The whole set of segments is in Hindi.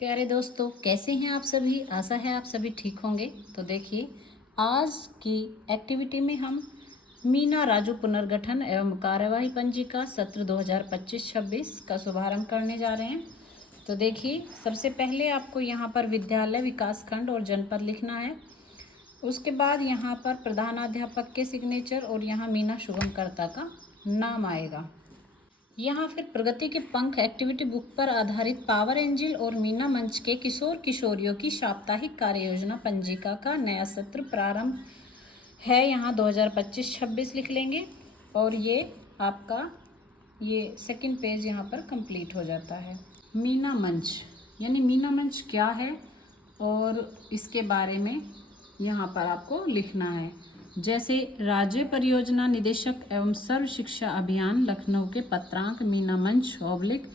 प्यारे दोस्तों, कैसे हैं आप सभी। आशा है आप सभी ठीक होंगे। तो देखिए, आज की एक्टिविटी में हम मीना राजू पुनर्गठन एवं कार्यवाही पंजिका सत्र 2025-26 का शुभारंभ करने जा रहे हैं। तो देखिए, सबसे पहले आपको यहाँ पर विद्यालय, विकासखंड और जनपद लिखना है। उसके बाद यहाँ पर प्रधानाध्यापक के सिग्नेचर और यहाँ मीना शुभमकर्ता का नाम आएगा। यहाँ फिर प्रगति के पंख एक्टिविटी बुक पर आधारित पावर एंजिल और मीना मंच के किशोर किशोरियों की साप्ताहिक कार्य योजना पंजिका का नया सत्र प्रारंभ है। यहाँ 2025-26 लिख लेंगे और ये आपका सेकंड पेज यहाँ पर कंप्लीट हो जाता है। मीना मंच यानी मीना मंच क्या है और इसके बारे में यहाँ पर आपको लिखना है। जैसे राज्य परियोजना निदेशक एवं सर्व शिक्षा अभियान लखनऊ के पत्रांक मीना मंच ऑब्लिक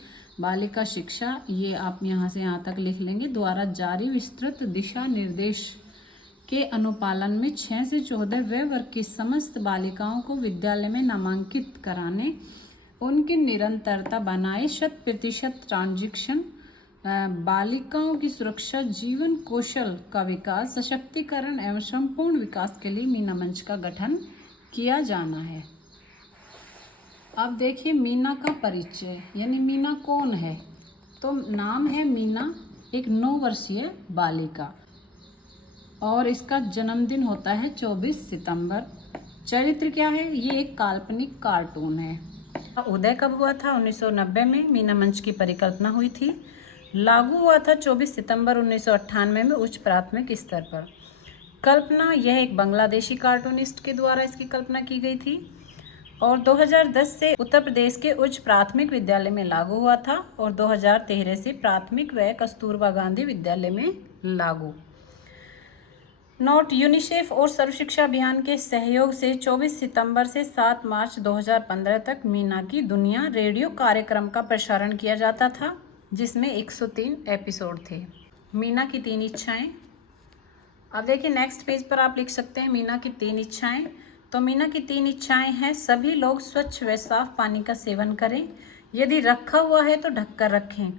बालिका शिक्षा, ये आप यहाँ से यहाँ तक लिख लेंगे, द्वारा जारी विस्तृत दिशा निर्देश के अनुपालन में 6 से 14 वर्ग की समस्त बालिकाओं को विद्यालय में नामांकित कराने, उनकी निरंतरता बनाए, 100% ट्रांजिशन, बालिकाओं की सुरक्षा, जीवन कौशल का विकास, सशक्तिकरण एवं संपूर्ण विकास के लिए मीना मंच का गठन किया जाना है। अब देखिए, मीना का परिचय यानी मीना कौन है। तो नाम है मीना, एक 9 वर्षीय बालिका, और इसका जन्मदिन होता है 24 सितंबर। चरित्र क्या है, ये एक काल्पनिक कार्टून है। उदय कब हुआ था? 1990 में मीना मंच की परिकल्पना हुई थी। लागू हुआ था 24 सितंबर 1998 में उच्च प्राथमिक स्तर पर। कल्पना, यह एक बांग्लादेशी कार्टूनिस्ट के द्वारा इसकी कल्पना की गई थी और 2010 से उत्तर प्रदेश के उच्च प्राथमिक विद्यालय में लागू हुआ था और 2013 से प्राथमिक व कस्तूरबा गांधी विद्यालय में लागू। नोट, यूनिसेफ और सर्व शिक्षा अभियान के सहयोग से 24 सितंबर से 7 मार्च 2015 तक मीना की दुनिया रेडियो कार्यक्रम का प्रसारण किया जाता था, जिसमें 103 एपिसोड थे। मीना की 3 इच्छाएं। अब देखिए, नेक्स्ट पेज पर आप लिख सकते हैं मीना की 3 इच्छाएं। तो मीना की 3 इच्छाएं हैं: सभी लोग स्वच्छ व साफ पानी का सेवन करें, यदि रखा हुआ है तो ढककर रखें।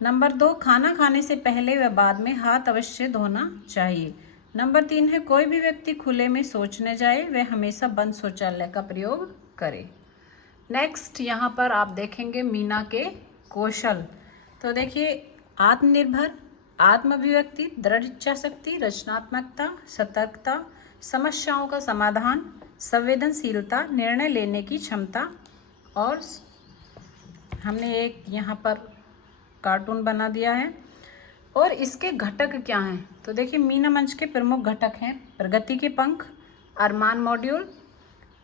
नंबर 2, खाना खाने से पहले व बाद में हाथ अवश्य धोना चाहिए। नंबर 3 है, कोई भी व्यक्ति खुले में शौचने जाए वह हमेशा बंद शौचालय का प्रयोग करे। नेक्स्ट यहाँ पर आप देखेंगे मीना के कौशल। तो देखिए, आत्मनिर्भर, आत्म अभिव्यक्ति, दृढ़ इच्छा शक्ति, रचनात्मकता, सतर्कता, समस्याओं का समाधान, संवेदनशीलता, निर्णय लेने की क्षमता। और हमने एक यहाँ पर कार्टून बना दिया है और इसके घटक क्या हैं। तो देखिए, मीना मंच के प्रमुख घटक हैं प्रगति के पंख, अरमान मॉड्यूल,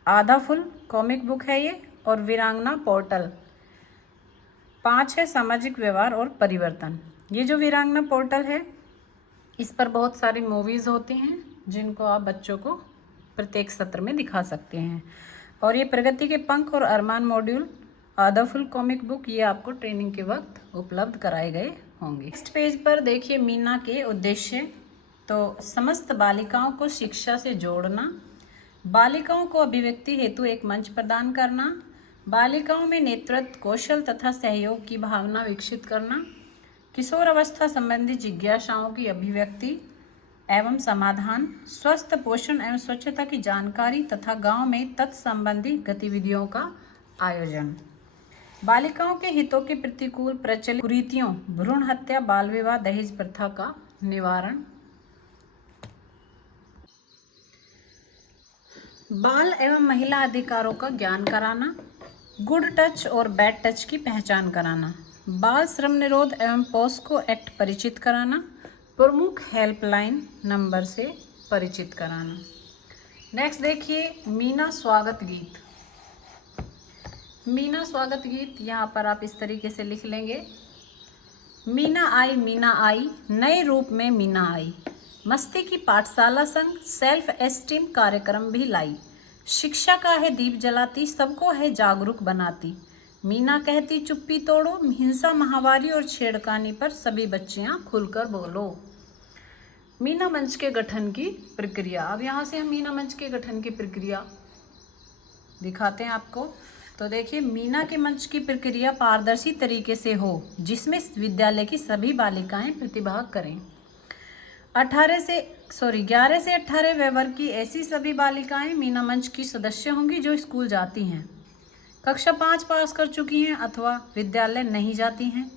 आधा फुल कॉमिक बुक है ये, और वीरांगना पोर्टल। 5 है सामाजिक व्यवहार और परिवर्तन। ये जो वीरांगना पोर्टल है, इस पर बहुत सारी मूवीज़ होती हैं जिनको आप बच्चों को प्रत्येक सत्र में दिखा सकते हैं। और ये प्रगति के पंख और अरमान मॉड्यूल, आधा फुल कॉमिक बुक, ये आपको ट्रेनिंग के वक्त उपलब्ध कराए गए होंगे। नेक्स्ट पेज पर देखिए मीना के उद्देश्य। तो समस्त बालिकाओं को शिक्षा से जोड़ना, बालिकाओं को अभिव्यक्ति हेतु एक मंच प्रदान करना, बालिकाओं में नेतृत्व कौशल तथा सहयोग की भावना विकसित करना, किशोर अवस्था संबंधी जिज्ञासाओं की अभिव्यक्ति एवं समाधान, स्वस्थ पोषण एवं स्वच्छता की जानकारी तथा गांव में तत्संबंधी गतिविधियों का आयोजन, बालिकाओं के हितों के प्रतिकूल प्रचलित कुरीतियों, भ्रूण हत्या, बाल विवाह, दहेज प्रथा का निवारण, बाल एवं महिला अधिकारों का ज्ञान कराना, गुड टच और बैड टच की पहचान कराना, बाल श्रम निरोध एवं पॉस्को एक्ट परिचित कराना, प्रमुख हेल्पलाइन नंबर से परिचित कराना। नेक्स्ट देखिए, मीना स्वागत गीत। मीना स्वागत गीत यहाँ पर आप इस तरीके से लिख लेंगे। मीना आई, नए रूप में मीना आई, मस्ती की पाठशाला संग सेल्फ एस्टीम कार्यक्रम भी लाई, शिक्षा का है दीप जलाती, सबको है जागरूक बनाती, मीना कहती चुप्पी तोड़ो, हिंसा, महामारी और छेड़खानी पर सभी बच्चियां खुलकर बोलो। मीना मंच के गठन की प्रक्रिया। अब यहाँ से हम मीना मंच के गठन की प्रक्रिया दिखाते हैं आपको। तो देखिए, मीना के मंच की प्रक्रिया पारदर्शी तरीके से हो जिसमें विद्यालय की सभी बालिकाएं प्रतिभाग करें। 11 से 18वें वर्ग की ऐसी सभी बालिकाएं मीना मंच की सदस्य होंगी जो स्कूल जाती हैं, कक्षा 5 पास कर चुकी हैं अथवा विद्यालय नहीं जाती हैं।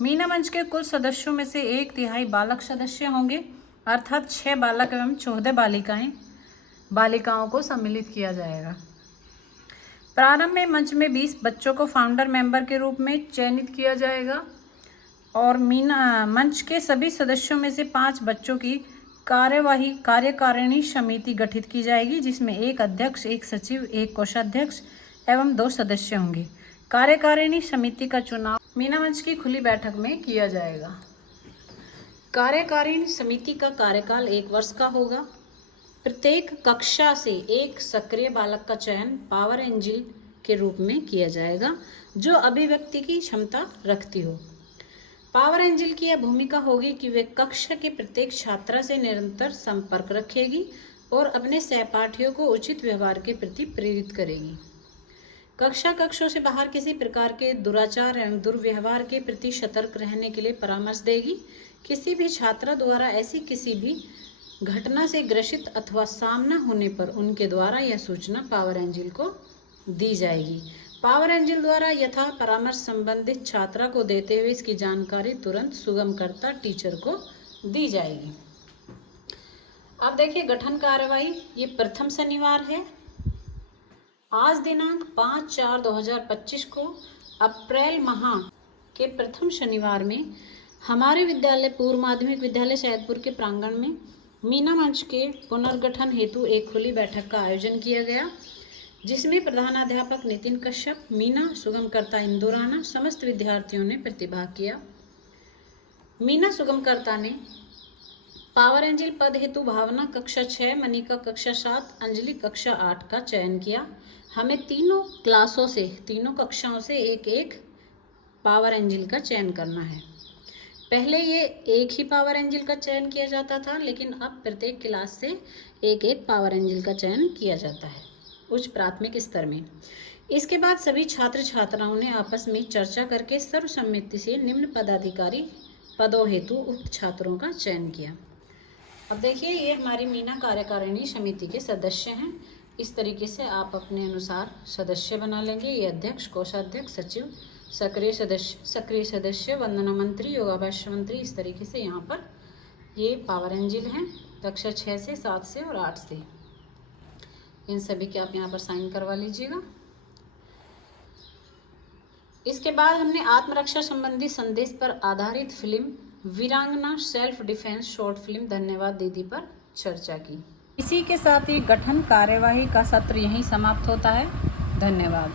मीना मंच के कुल सदस्यों में से 1/3 बालक सदस्य होंगे, अर्थात 6 बालक एवं 14 बालिकाओं को सम्मिलित किया जाएगा। प्रारंभ में मंच में 20 बच्चों को फाउंडर मेंबर के रूप में चयनित किया जाएगा और मीना मंच के सभी सदस्यों में से 5 बच्चों की कार्यकारिणी समिति गठित की जाएगी, जिसमें 1 अध्यक्ष, 1 सचिव, 1 कोषाध्यक्ष एवं 2 सदस्य होंगे। कार्यकारिणी समिति का चुनाव मीना मंच की खुली बैठक में किया जाएगा। कार्यकारिणी समिति का कार्यकाल 1 वर्ष का होगा। प्रत्येक कक्षा से 1 सक्रिय बालक का चयन पावर एंजिल के रूप में किया जाएगा जो अभिव्यक्ति की क्षमता रखती हो। पावर एंजिल की यह भूमिका होगी कि वे कक्षा के प्रत्येक छात्रा से निरंतर संपर्क रखेगी और अपने सहपाठियों को उचित व्यवहार के प्रति प्रेरित करेगी। कक्षों से बाहर किसी प्रकार के दुराचार एवं दुर्व्यवहार के प्रति सतर्क रहने के लिए परामर्श देगी। किसी भी छात्रा द्वारा ऐसी किसी भी घटना से ग्रसित अथवा सामना होने पर उनके द्वारा यह सूचना पावर एंजिल को दी जाएगी। पावर एंजिल द्वारा यथा परामर्श संबंधित छात्रा को देते हुए इसकी जानकारी तुरंत सुगमकर्ता टीचर को दी जाएगी। अब देखिए गठन कार्यवाही, ये प्रथम शनिवार है। आज दिनांक 5/4/2025 को अप्रैल माह के प्रथम शनिवार में हमारे विद्यालय पूर्व माध्यमिक विद्यालय सैदपुर के प्रांगण में मीना मंच के पुनर्गठन हेतु एक खुली बैठक का आयोजन किया गया, जिसमें प्रधानाध्यापक नितिन कश्यप, मीना, सुगमकर्ता इंदु राणा, समस्त विद्यार्थियों ने प्रतिभाग किया। मीना सुगमकर्ता ने पावर एंजिल पद हेतु भावना कक्षा 6, मनिका कक्षा 7, अंजलि कक्षा 8 का चयन किया। हमें तीनों कक्षाओं से एक पावर एंजिल का चयन करना है। पहले ये एक ही पावर एंजिल का चयन किया जाता था, लेकिन अब प्रत्येक क्लास से एक पावर एंजिल का चयन किया जाता है उच्च प्राथमिक स्तर में। इसके बाद सभी छात्र छात्राओं ने आपस में चर्चा करके सर्वसम्मति से निम्न पदाधिकारी पदों हेतु उक्त छात्रों का चयन किया। अब देखिए, ये हमारी मीना कार्यकारिणी समिति के सदस्य हैं। इस तरीके से आप अपने अनुसार सदस्य बना लेंगे। ये अध्यक्ष, कोषाध्यक्ष, सचिव, सक्रिय सदस्य, वंदना मंत्री, योगाभ्यास मंत्री, इस तरीके से यहाँ पर ये पावर एंजिल हैं कक्षा 6 से, 7 से और 8 से। इन सभी के आप यहाँ पर साइन करवा लीजिएगा। इसके बाद हमने आत्मरक्षा संबंधी संदेश पर आधारित फिल्म वीरांगना सेल्फ डिफेंस शॉर्ट फिल्म धन्यवाद दीदी पर चर्चा की। इसी के साथ ही गठन कार्यवाही का सत्र यहीं समाप्त होता है। धन्यवाद।